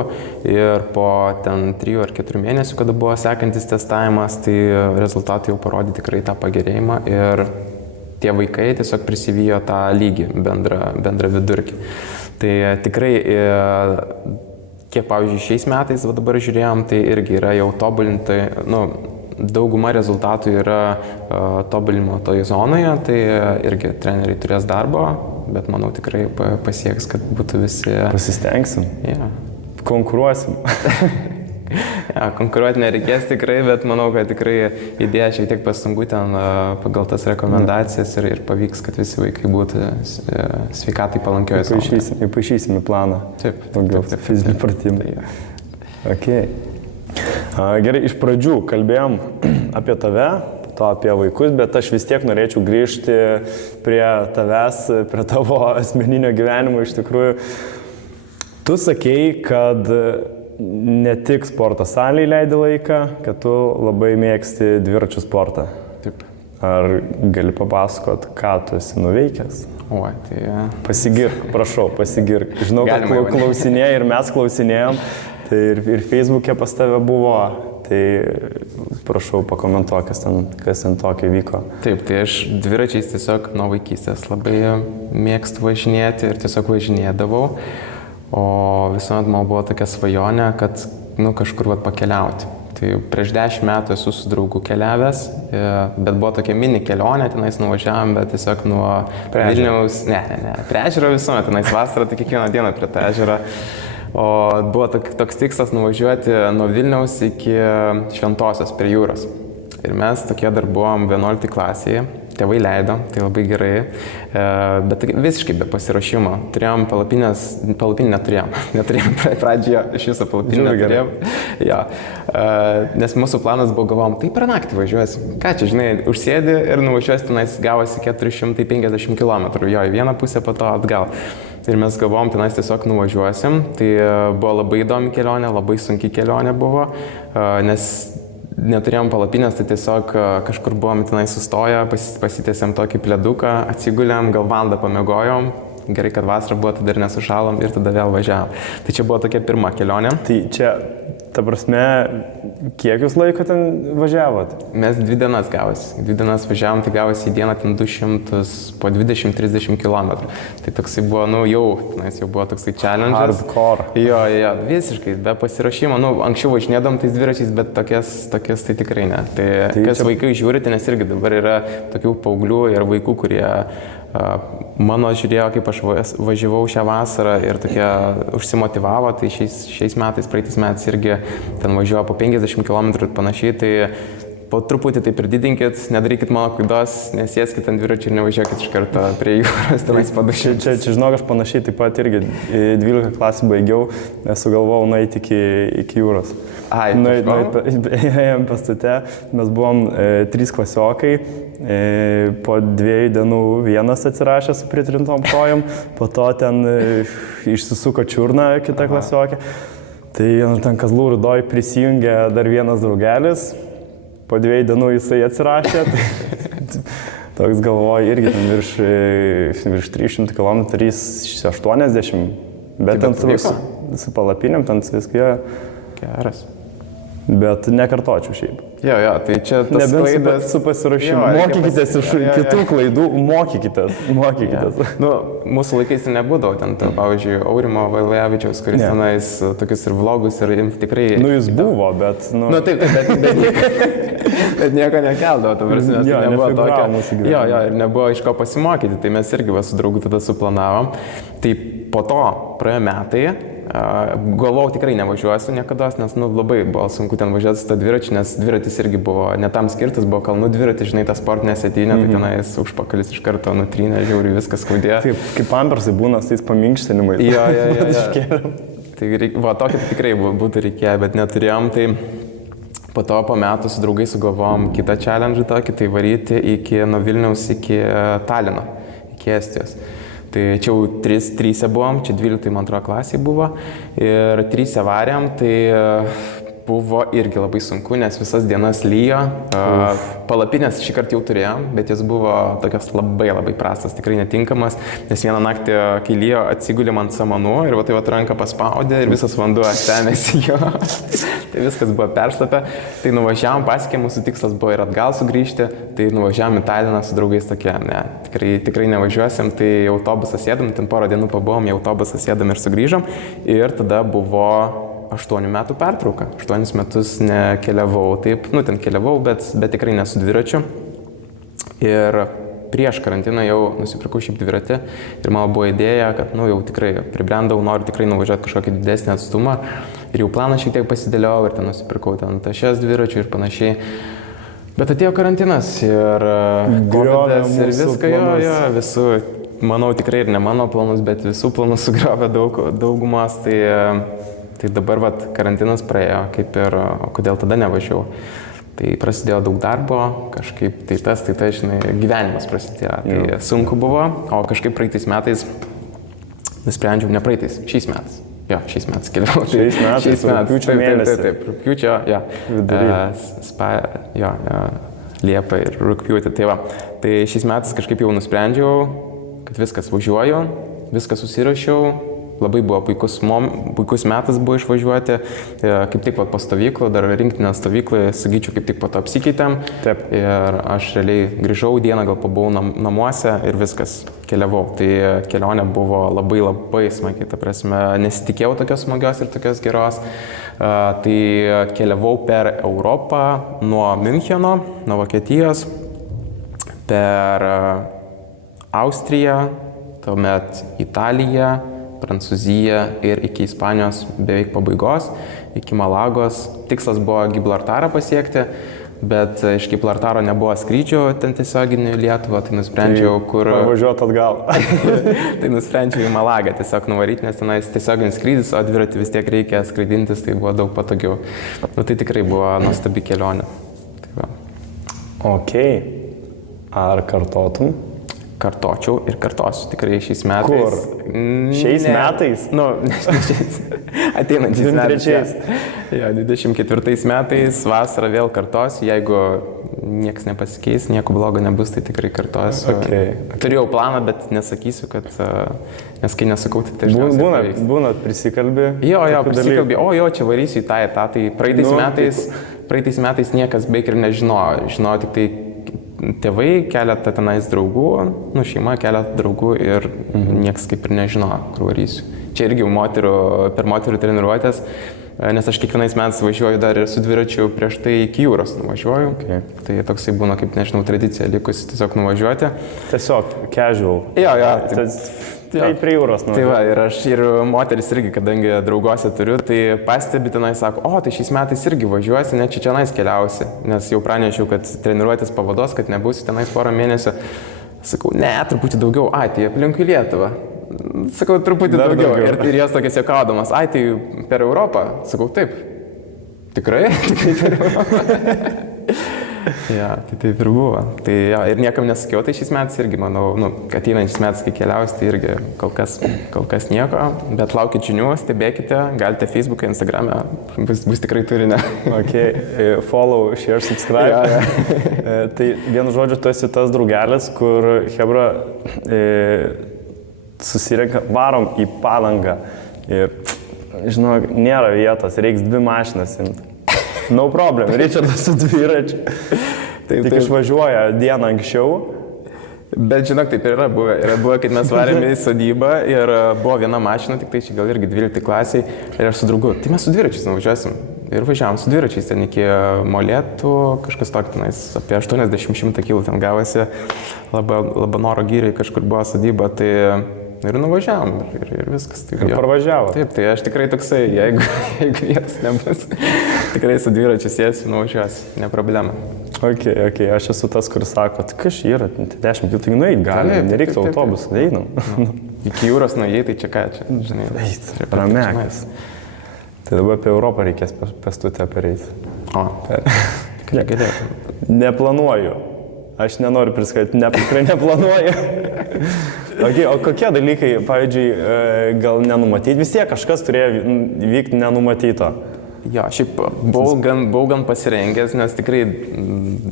ir po ten 3 ar 4 mėnesių, kada buvo sekantis testavimas, tai rezultatai jau parodė tikrai tą pagerėjimą ir tie vaikai tiesiog prisivijo tą lygį, bendrą vidurkį. Tai tikrai, kiek, pavyzdžiui, šiais metais dabar žiūrėjom, tai irgi yra jau tobulintai, dauguma rezultatų yra tobulinimo toje zonoje, tai irgi treneriai turės darbo, bet manau tikrai pasieks, kad būtų visi... Pasistengsim. Yeah. Konkuruosim. Konkuruoti nereikės tikrai, bet manau, kad tikrai įdėję šiek tiek pastangų ten pagal tas rekomendacijas ir pavyks, kad visi vaikai būtų sveikatai palankioje zonoje. Įpaišysim į planą. Taip. Pagal fizinį pratimą. Okay. Gerai, iš pradžių kalbėjom apie tave, apie vaikus, bet aš vis tiek norėčiau grįžti prie tavęs, prie tavo asmeninio gyvenimo iš tikrųjų. Tu sakei, kad ne tik sporto salėje leidi laiką, kad tu labai mėgsti dviračių sportą. Taip. Ar gali papasakot, ką tu esi nuveikęs? Tai... Pasigirk, prašau, pasigirk. Žinau, kad klausinėjai ir mes klausinėjom. Tai ir Facebook'e pas tave buvo, tai prašau pakomentuok, kas ten tokio vyko. Taip, tai aš dviračiais tiesiog nuo vaikystės labai mėgstu važinėti ir tiesiog važinėdavau, o visuomet man buvo tokia svajonė, kad kažkur pakeliauti. Tai prieš 10 metų esu su draugu keliavęs, bet buvo tokia mini kelionė, tenais nuvažiavam, bet tiesiog nuo Vilniaus, prie ežero visuomet, tenais vasarą, tai kiekvieną dieną prie tą ežerą. O buvo toks tikslas nuvažiuoti nuo Vilniaus iki Šventosios prie jūros. Ir mes tokie dar buvom 11 klasėje, tėvai leido, tai labai gerai, bet visiškai be pasiruošimo. Turėjom palapinį neturėjom pradžioje, iš viso palapinį neturėjom. Ja. Nes mūsų planas buvo, galvom, tai per naktį važiuosim. Ką čia, žinai, užsėdi ir nuvažiuosi, tenais gavosi 450 km, jo, į vieną pusę, po to atgal. Ir mes galvom, tenais tiesiog nuvažiuosim. Tai buvo labai įdomi kelionė, labai sunki kelionė buvo, nes neturėjom palapinės, tai tiesiog kažkur buvom tenai sustoję, pasitiesėm tokį pleduką, atsigulėm, gal valandą pamiegojom. Gerai, kad vasarą buvo, tada ir nesušalom ir tada vėl važiavom. Tai čia buvo tokia pirma kelionė. Tai čia, ta prasme, kiek jūs laiko ten važiavot? Mes 2 dienas gavosi. 2 dienas važiavom, tai gavosi į dieną ten 200, po 20-30 km. Tai toksai buvo, jau buvo toksai challenge. Hardcore. Jo, visiškai, be pasiruošimo. Anksčiau važinėdom tais dviračiais, bet tokias tai tikrai ne. Tai kas čia... vaikai žiūrite, nes irgi dabar yra tokių paauglių ir vaikų, kurie mano žiūrėjo, kaip aš važiavau šią vasarą ir tokie užsimotyvavo, tai šiais metais, praeitais metais irgi ten važiuoja po 50 km ir panašiai, tai po truputį tai prididinkit, nedarykit mano klaidos, nesėskit ant dviračių ir nevažiuokit iš karto prie jūros, tenais padašyti. Čia žinok, aš panašiai taip pat irgi 12 klasį baigiau, sugalvojau nueiti iki jūros. Ėjom pastate, mes buvom 3 klasiokai, po 2 dienų vienas atsirašė su pritrintom kojom, po to ten išsisuko čiurna kita klasiokė. Tai ten Kazlų Rūdoj prisijungė dar vienas draugelis, po 2 dienų jisai atsirašė, tai toks galvoju irgi ten virš 300 km, 380, bet ten su palapinėm, ten viską. Geras. Bet nekartočiau šiaip. Jo, tai čia tas nebent klaidas... su pasiruošimu. Mokykitės iš kitų klaidų, mokykitės. Mūsų laikais nebūdavo ten, pavyzdžiui, Aurimo Vailevičiaus, kuris tenais tokius ir vlogus ir tikrai... Jis buvo, bet... Taip, bet nieko nekeldavo, ta prasme, tai nebuvo tokio... Jo, ir nebuvo iš ko pasimokyti, tai mes irgi su draugu tada suplanavom. Tai po to praėjo metai. Galvojau, tikrai nevažiuosiu niekada, nes labai buvo sunku ten važiuoti su tą dviračiu, nes dviratis irgi buvo ne tam skirtas, buvo kalnų dviratis, žinai, ta sportinė sėdynė, tai tenais užpakalis iš karto nutrynė, žiauriai viskas skaudėjo. Taip, kaip pampersai būna su tais paminkštinimais. Jo. Tai tokį tikrai būtų reikėję, bet neturėjom, tai po to po metų su draugais sugalvojom kitą challenge tokį, tai varyti nuo Vilniaus iki Talino, iki Estijos. Tai čia jau 3 buvom, čia 12 man atrodo klasėje buvo ir 3 varėm, tai buvo irgi labai sunku, nes visas dienas lyjo. Palapinės šį kartą jau turėjom, bet jis buvo tokios labai prastas, tikrai netinkamas, nes vieną naktį, kai lyjo, atsigulėm ant samanų ir tai ranką paspaudė ir visas vanduo semėsi jo. Tai viskas buvo peršlapę. Tai nuvažiavom, pasiekė, mūsų tikslas buvo ir atgal sugrįžti, tai nuvažiavom į Taliną su draugais tokie, tikrai nevažiuosim, tai į autobusą sėdam, ten porą dienų pabuvom, į autobusą sėdam ir sugrįžom ir tada buvo 8 metų pertrauka. 8 metus nekeliavau taip, ten keliavau, bet tikrai nesu dviračiu. Ir prieš karantiną jau nusipirkau šiaip dviratį ir mano buvo idėja, kad jau tikrai pribrendau, noriu tikrai nuvažiuoti kažkokį didesnį atstumą. Ir jau planą šiek tiek pasidėliau ir ten nusipirkau ten tašes dviračių ir panašiai. Bet atėjo karantinas ir kovidas ir viską, visų, manau tikrai ir ne mano planus, bet visų planus sugriovė daugumas. Tai dabar karantinas praėjo, kaip ir, kodėl tada nevažiavau. Tai prasidėjo daug darbo, kažkaip tai tas, žinai, gyvenimas prasidėjo. Tai sunku buvo, o kažkaip praeitais metais nusprendžiau, ne praeitais, šiais metais. Jo, šiais metais keliau. Šiais metais, rugpjūčio mėnesį. Taip, rugpjūčio, Liepa ir rugpjūtį. Tai šiais metais kažkaip jau nusprendžiau, kad viskas važiuoju, viską susirašiau, labai buvo puikus metas buvo išvažiuoti, kaip tik po stovyklų, dar rinktinės stovyklai, sakyčiau, kaip tik po to apsikeitėm. Taip. Ir aš realiai grįžau, dieną gal pabuvau namuose ir viskas, keliavau. Tai kelionė buvo labai smagiai, ta prasme, nesitikėjau tokios smagios ir tokios geros. Tai keliavau per Europą nuo Müncheno, nuo Vokietijos, per Austriją, tuomet Italiją, Prancūziją ir iki Ispanijos beveik pabaigos, iki Malagos. Tikslas buvo Gibraltarą pasiekti, bet iš Gibraltaro nebuvo skrydžių ten tiesioginių Lietuvą, tai nusprendžiau, kur... Važiuoti atgal. Tai nusprendžiau į Malagą tiesiog nuvaryti, nes tenais tiesioginis skrydis, o dviratį vis tiek reikia skraidintis, tai buvo daug patogiau. Nu, tai tikrai buvo nuostabi kelionė. Tai va. Ok. Ar kartotum? Kartočiau ir kartosiu tikrai šiais metais. Kur? Šiais metais? Nu, ne šiais. Ateinančiais metais. 23. Jo, 24 metais vasarą vėl kartosiu, jeigu nieks nepasikeis, nieko blogo nebus, tai tikrai kartosiu. Okay. Turėjau planą, bet nesakysiu, kad, nes kai nesakau, tai dažniausiai pavyks. Būna prisikalbė. Jo, prisikalbė, čia varysiu į tą etą, tai praeitais metais niekas beveik ir nežinojo, žinojo tik tai tėvai, keletą tenais draugų, šeima, keletą draugų ir nieks kaip ir nežino, kur varysiu. Čia irgi per moterų treniruotės, nes aš kiekvienais metais važiuoju dar ir su dviračiu prieš tai iki jūros nuvažiuoju. Okay. Tai toksai būna, kaip nežinau, tradicija likusi tiesiog nuvažiuoti. Tiesiog casual. Jo. Tai prie jūros nuvažiuoju. Tai va, ir aš ir moteris irgi, kadangi draugose turiu, tai pastebi tenai sako, tai šiais metais irgi važiuosi, ne čia nais keliausi, nes jau pranešiau, kad treniruotės pavados, kad nebūsi tenais porą mėnesių. Sakau, ne, truputį daugiau, tai aplinkui Lietuvą. Sakau, truputį daugiau. Ir jos tokias juokaudamas, tai per Europą. Sakau, taip. Tikrai per Europą. Ja, tai taip ir buvo. Tai ja, ir niekam nesakiau, tai šiais metais irgi, manau, ateinančiais metais, kai keliausi, tai irgi kol kas nieko, bet laukit žinių, stebėkite, galite Facebook'e, Instagram'e, bus tikrai turinio. Ok, follow, share, subscribe. Ja. Tai vienu žodžiu, tu esi tas draugelis, kur hebra susirenka, varom į Palangą ir, žinok, nėra vietos, reiks 2 mašinas imti. No problem, Richardas su dviračiu. Tik išvažiuoja dieną anksčiau. Bet žinok, taip ir yra buvę. Yra buvę, kad mes varėme į sodybą ir buvo viena mašina, tik tai čia gal irgi 12 klasiai. Ir aš su draugu, tai mes su dviračiais nuvažiuosim. Ir važiavom su dviračiais ten iki Molėtų, kažkas tokio tenais, apie 80-100 km ten gavosi. Labanoro gyriai kažkur buvo sodyba, tai... Ir nuvažiavom ir viskas. Tai ir parvažiavo. Taip, tai aš tikrai toksai, jeigu vietos nebus, tikrai su dviračiu sėsiu, nuvažiuosiu, ne problema. Ok, aš esu tas, kuris sako, tai kas yra, 10 km, tai nueit gali, nereiktų autobusų, einam. Iki jūros nuėjai, tai čia ką, čia, žinai. Ramekas. Tai dabar apie Europą reikės pestutę pereiti. Galėtum. Neplanuoju. Aš nenoriu priskaityti, tikrai neplanuoju. Okay, o kokie dalykai, pavyzdžiui, gal nenumatyti? Vis tiek kažkas turėjo vykti nenumatyto. Jo, šiaip buvau gan pasirengęs, nes tikrai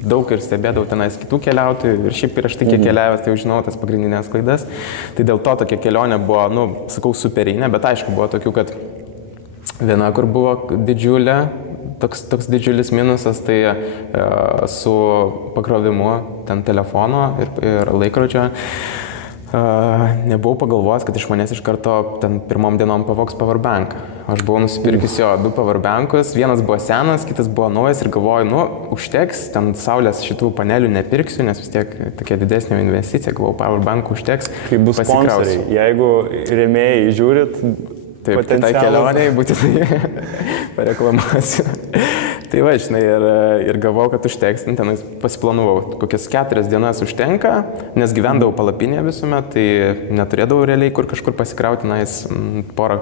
daug ir stebėdavau tenais kitų keliautojų ir šiaip prieš tai kiek keliavęs, tai jau žinau tas pagrindinės klaidas. Tai dėl to tokia kelionė buvo, sakau, superinė, bet aišku buvo tokių, kad viena, kur buvo didžiulė, toks didžiulis minusas, tai su pakrovimu ten telefono ir laikrodžio. Nebuvau pagalvojęs, kad iš manęs iš karto ten pirmom dienom pavogs powerbank. Aš buvau nusipirkęs 2 powerbankus, vienas buvo senas, kitas buvo naujas ir galvoju, užteks, ten saulės šitų panelių nepirksiu, nes vis tiek tokia didesnė investicija, galvoju, powerbank užteks. Kaip bus sponsoriai, jeigu rėmėjai žiūrit, taip, tai kelionėje būtinai pareklamuosiu. Tai va, žinai, ir galvojau, kad užteks, tenais pasiplanuvau, kokias 4 dienas užtenka, nes gyvendavau palapinėje visuomet, tai neturėdavau realiai kur kažkur pasikrauti, tenais porą,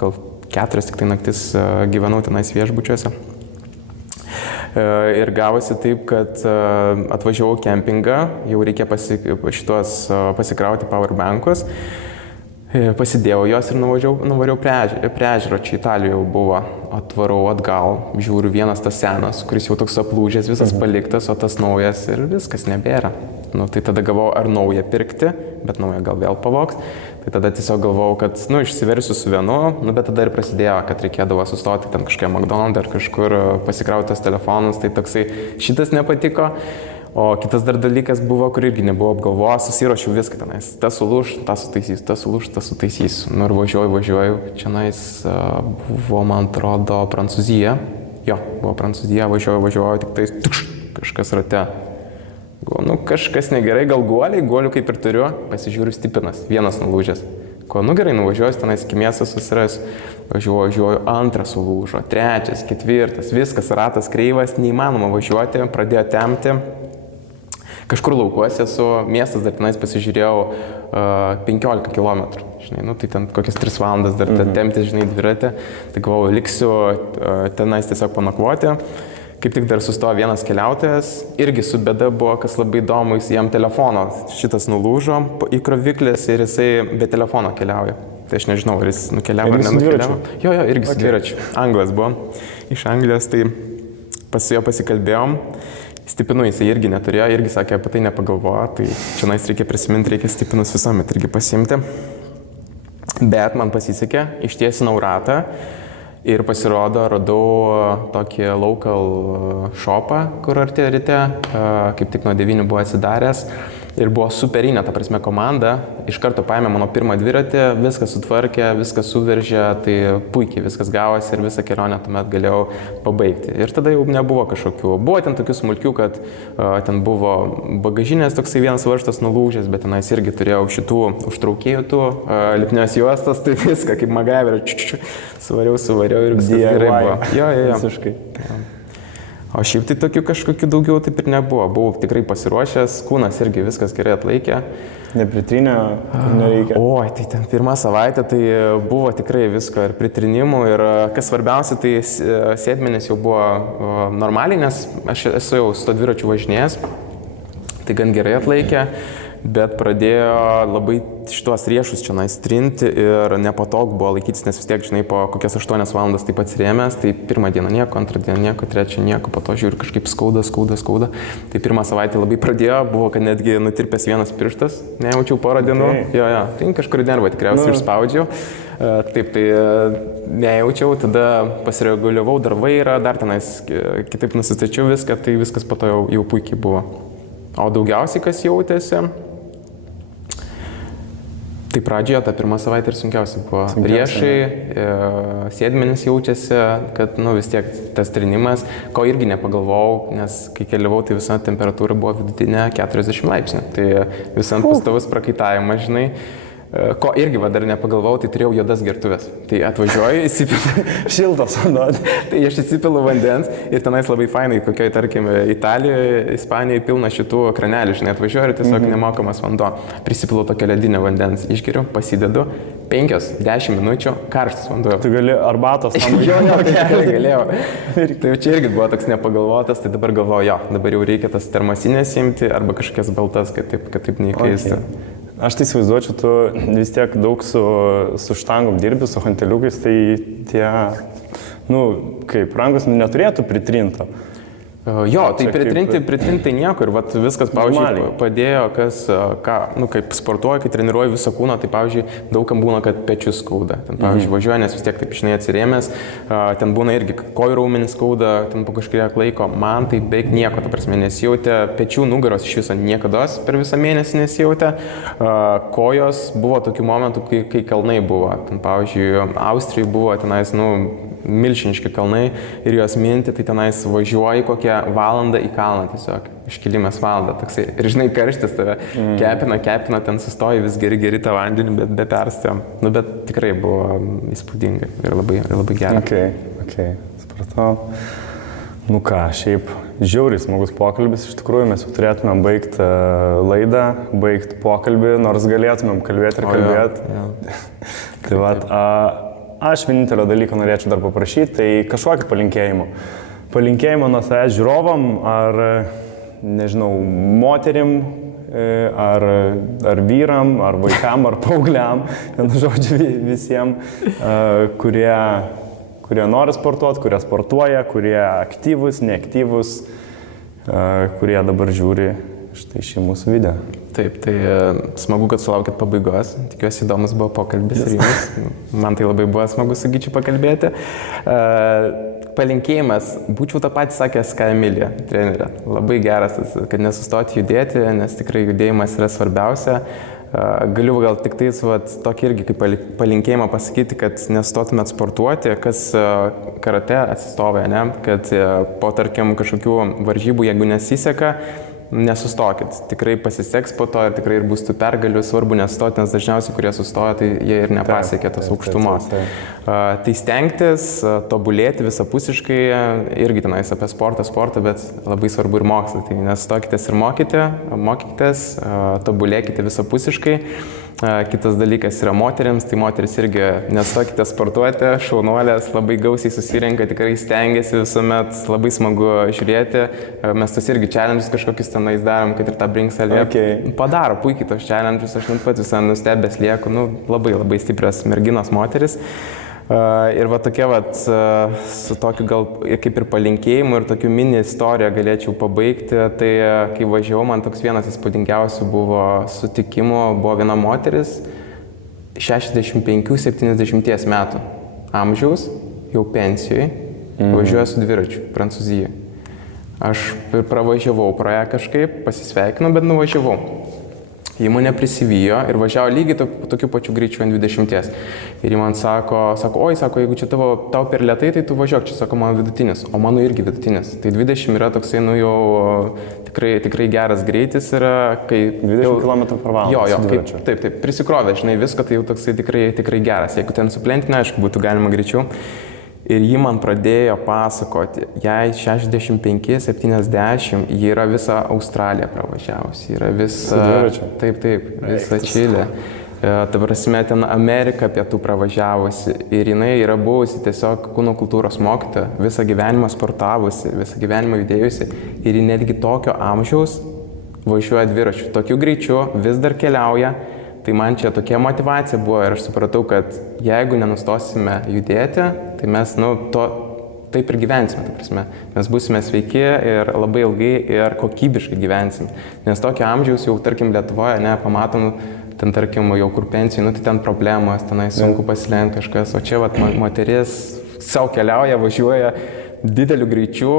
gal 4 tik tai naktis gyvenau tenais viešbučiuose. Ir gavosi taip, kad atvažiavau kempingą, jau reikia pasikrauti powerbankus. Pasidėjau jos ir nuvariau prie ežero, čia Italijoje jau buvo, atvarau atgal, žiūriu vienas tas senas, kuris jau toks aplūžęs, visas paliktas, o tas naujas ir viskas nebėra. Tai tada galvojau, ar naują pirkti, bet naują gal vėl pavogs. Tai tada tiesiog galvojau, kad, išsiversiu su vienu, bet tada ir prasidėjo, kad reikėdavo sustoti ten kažkokia McDonald's ar kažkur pasikrauti tos telefonus, tai toksai šitas nepatiko. O kitas dar dalykas buvo, kur irgi nebuvo apgalvojęs, susiruošiau viską tenais. Tas sulūž, tas sutaisys, tas sulūž, tas sutaisys. Ir važiuoju. Čianais buvo, man atrodo, Prancūzija. Jo, buvo Prancūzija, važiuoju, tik tais kažkas rate. Kažkas negerai, gal guolių kaip ir turiu, pasižiūriu stipinas, vienas nulūžęs. Gerai, nuvažiuoju, tenais kimiesas susiras, važiuoju, antras sulūžo, trečias, ketvirtas, viskas, ratas kreivas, neįmanoma važiuoti, pradėjo tempti. Kažkur laukuose esu, miestas dar tenais pasižiūrėjau 15 km, žinai, tai ten kokias 3 valandas dar tempti, žinai, dviratį, tai galvoju, liksiu tenais tiesiog panakvoti. Kaip tik dar sustojo vienas keliautojas, irgi su bėda buvo, kas labai įdomu, jam telefono šitas nulūžo įkroviklis ir jisai be telefono keliauja. Tai aš nežinau, ar jis nukeliavo ar nenukeliavo. Jo, irgi su dviračiu. Anglas buvo, iš Anglijos, tai su juo pasikalbėjom. Stipinų jisai irgi neturėjo, irgi sakė, apie tai nepagalvojo, tai čionais reikia prisiminti, reikia stipinus visuomet irgi pasiimti. Bet man pasisekė, ištiesinau ratą ir pasirodo, radau tokį local shopą, kur arti ryte, kaip tik nuo 9 buvo atsidaręs. Ir buvo superinė, ta prasme, komanda, iš karto paėmė mano pirmą dviratį, viską sutvarkė, viską suveržė, tai puikiai viskas gavosi ir visą kelionę tuomet galėjau pabaigti. Ir tada jau nebuvo kažkokių, buvo ten tokių smulkių, kad ten buvo bagažinės toksai vienas varžtas nulūžęs, bet tenais irgi turėjau šitų užtraukėjų tų, lipnios juostos, tai viską kaip MacGyver, svariau ir viskas gerai buvo. Jo. Visiškai. O šiaip tai tokių kažkokių daugiau taip ir nebuvo. Buvau tikrai pasiruošęs, kūnas irgi viskas gerai atlaikė. Nepritrynė, kur nereikia. Tai ten pirmą savaitę tai buvo tikrai visko ir pritrinimų ir kas svarbiausia, tai sėdmenys jau buvo normaliai, nes aš esu jau su to dviračiu važinėjęs, tai gan gerai atlaikė, bet pradėjo labai šitos riešus čia trinti ir nepatogu buvo laikytis, nes vis tiek, žinai, po kokias 8 valandas taip atsirėmęs, tai pirmą dieną nieko, antrą dieną nieko, trečią nieko, po to žiūriu kažkaip skauda. Tai pirmą savaitę labai pradėjo, buvo, kad netgi nutirpęs vienas pirštas, nejaučiau porą dienų. Jo, tai kažkur nervą tikriausiai išspaudžiau. Taip, tai nejaučiau, tada pasireguliavau dar vairą, dar tenais kitaip nusistačiau viską, tai viskas po to jau puikiai buvo. O daugiausiai kas jautėsi, tai pradžioje ta pirma savaitė ir sunkiausia buvo. Riešai, sėdmenys jaučiasi, kad vis tiek tas trinimas, ko irgi nepagalvojau, nes kai keliavau, tai visa temperatūra buvo vidutinė 40 laipsnių. Tai visam pastovus prakaitavimas, žinai. Ko irgi dar nepagalvojau, tai turėjau juodas gertuvės. Tai atvažiuoju, įsipilu. Šiltas vanduo. Tai aš įsipilu vandens ir tenais labai fainai, kokioj, tarkim, Italijoje, Ispanijoje pilna šitų kranelių, žinai, atvažiuoju ir tiesiog nemokamas vanduo. Prisipilu tokio ledinio vandens, išgeriu, pasidedu, 5-10 minučių karštas vanduo. Tu gali arbatos tam galėjau. Tai čia irgi buvo toks nepagalvotas, tai dabar galvoju, dabar jau reikia tas termosinės imti arba kažkokias baltas, kad taip neįkaista. Aš tai įsivaizduočiau, tu vis tiek daug su štangom dirbi, su hanteliukais, tai tie, kaip rankos neturėtų pritrinto. Jo, tai pritrinti nieko ir viskas, pavyzdžiui, padėjo, kaip sportuoju, kai treniruoju visą kūną, tai, pavyzdžiui, daugam būna, kad pečius skauda. Ten, pavyzdžiui, važiuoju, nes vis tiek taip išnai atsirėmęs, ten būna irgi kojų raumenys skauda, ten po kažkiek laiko, man tai beveik nieko, ta prasme, nesijautė, pečių nugaros iš viso niekados per visą mėnesį nesijautė, kojos buvo tokių momentų, kai kalnai buvo. Ten, pavyzdžiui, Austrijai buvo tenais, milšiniški kalnai ir juos minti, tai tenais važiuoji kokią valandą į kalną tiesiog, iškilimas valandą toksai. Ir žinai, karštis tave kepina, ten sustoji vis geri tą vandenį, bet be perstėm. Bet tikrai buvo įspūdinga ir labai gera. Okay, supratau. Šiaip žiauriai smagus pokalbis, iš tikrųjų mes jau turėtumėm baigti laidą, baigti pokalbį, nors galėtumėm kalbėti ir kalbėti. Tai aš vienintelio dalyko norėčiau dar paprašyti, tai kažkokį palinkėjimą. Palinkėjimą nuo savęs žiūrovam, ar, nežinau, moterim, ar vyram, ar vaikam, ar paaugliam, žodžiu visiems, kurie nori sportuoti, kurie sportuoja, kurie aktyvus, neaktyvus, kurie dabar žiūri štai šį mūsų video. Taip, tai smagu, kad sulaukėt pabaigos. Tikiuosi įdomus buvo pokalbis ir jums. Man tai labai buvo smagu su Gyčiu pakalbėti. Palinkėjimas, būčiau tą patį sakęs, ką Emilija, trenerė. Labai geras, kad nesustoti judėti, nes tikrai judėjimas yra svarbiausia. Galiu gal tik tais tokį irgi kaip palinkėjimą pasakyti, kad nestotumėt sportuoti, kas karate atsistovė, ne? Kad po tarkim kažkokių varžybų, jeigu nesiseka, nesustokit. Tikrai pasiseks po to ir tikrai ir bus tų pergalių, svarbu nesustoti, nes dažniausiai, kurie sustoja, tai jie ir nepasiekia tos aukštumos. Tai stengtis, tobulėti visapusiškai, irgi tenais apie sportą, bet labai svarbu ir mokslą. Tai nesustokitės ir mokykitės, tobulėkite visapusiškai. Kitas dalykas yra moterims, tai moteris irgi nestokite sportuoti, šaunuolės labai gausiai susirenka, tikrai stengiasi visuomet, labai smagu žiūrėti. Mes tas irgi challenges kažkokius tenais darom, kad ir tą brinkselį padaro puikiai tos challenges, aš net pat visą nustebęs lieku, labai stiprios merginos moteris. Ir tokia su tokiu gal kaip ir palinkėjimu ir tokiu mini istoriją galėčiau pabaigti. Tai kai važiavau, man toks vienas įspūdingiausių buvo sutikimų, buvo viena moteris 65-70 metų amžiaus, jau pensijoje, važiuoja su dviračiu Prancūzijoje. Aš pravažiavau pro ją kažkaip, pasisveikinau, bet nuvažiavau. Jį mane prisivijo ir važiavo lygiai tokiu pačiu greičiu ant 20. Ir jį man sako, oi, jeigu čia tau per lėtai, tai tu važiuok, čia sako mano vidutinis, o mano irgi vidutinis. Tai 20 yra toksai, jau tikrai geras greitis yra, kai... 20 km/h. Jo, taip, prisikrovė, žinai, visko, tai jau toksai tikrai geras. Jeigu ten suplentinė, aišku, būtų galima greičiau. Ir ji man pradėjo pasakoti, jai 65-70, ji yra visą Australiją pravažiavusi, yra visą... Taip, visą Čilę. Ta prasme, ten Ameriką pietų pravažiavusi. Ir jinai yra buvusi tiesiog kūno kultūros mokytoja, visą gyvenimą sportavusi, visą gyvenimą judėjusi. Ir ji netgi tokio amžiaus važiuoja dviračiu. Tokiu greičiu vis dar keliauja. Tai man čia tokia motivacija buvo ir aš supratau, kad jeigu nenustosime judėti, tai mes taip ir gyvensime, ta prasme. Mes būsime sveiki ir labai ilgai ir kokybiškai gyvensime. Nes tokio amžiaus jau, tarkim, Lietuvoje, pamatom, ten, tarkim, jau kur pensijai, tai ten problemos, tenai sunku pasilenkti kažkas, o čia, moteris savo keliauja, važiuoja dideliu greičiu,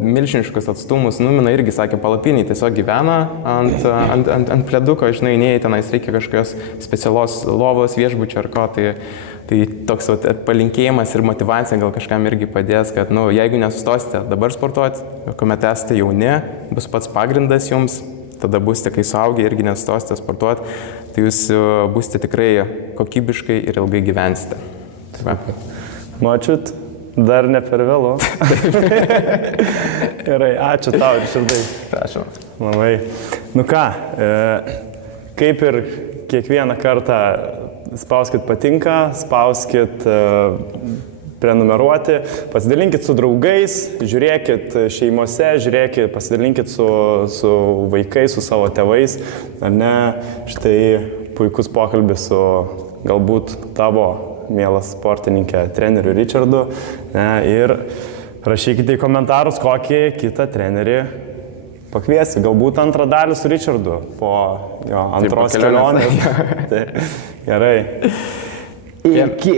milžiniškus atstumus, numina irgi, sakė, palapiniai, tiesiog gyvena ant pleduko, žinai, nei tenais reikia kažkokios specialios lovos, viešbučio ar ko, tai toks palinkėjimas ir motivacija gal kažkam irgi padės, kad, jeigu nesustosite dabar sportuoti, kuomet esate jauni, bus pats pagrindas jums, tada būsite, kai suaugę irgi nesustosite sportuoti, tai jūs būsite tikrai kokybiškai ir ilgai gyvensite. Mačiut? Dar ne per vėlu. Gerai, ačiū tau, Ričardai. Prašau. Labai. Ką, kaip ir kiekvieną kartą spauskit patinka, spauskit prenumeruoti, pasidalinkit su draugais, žiūrėkit šeimose, pasidalinkit su vaikais, su savo tėvais, ar ne, štai puikus pokalbis su galbūt tavo mielas sportininkė, treneriu Ričardu, ir rašykite į komentarus, kokį kitą trenerį pakviesi. Galbūt antrą dalį su Ričardu po jo antros kelionės. Gerai. Iki.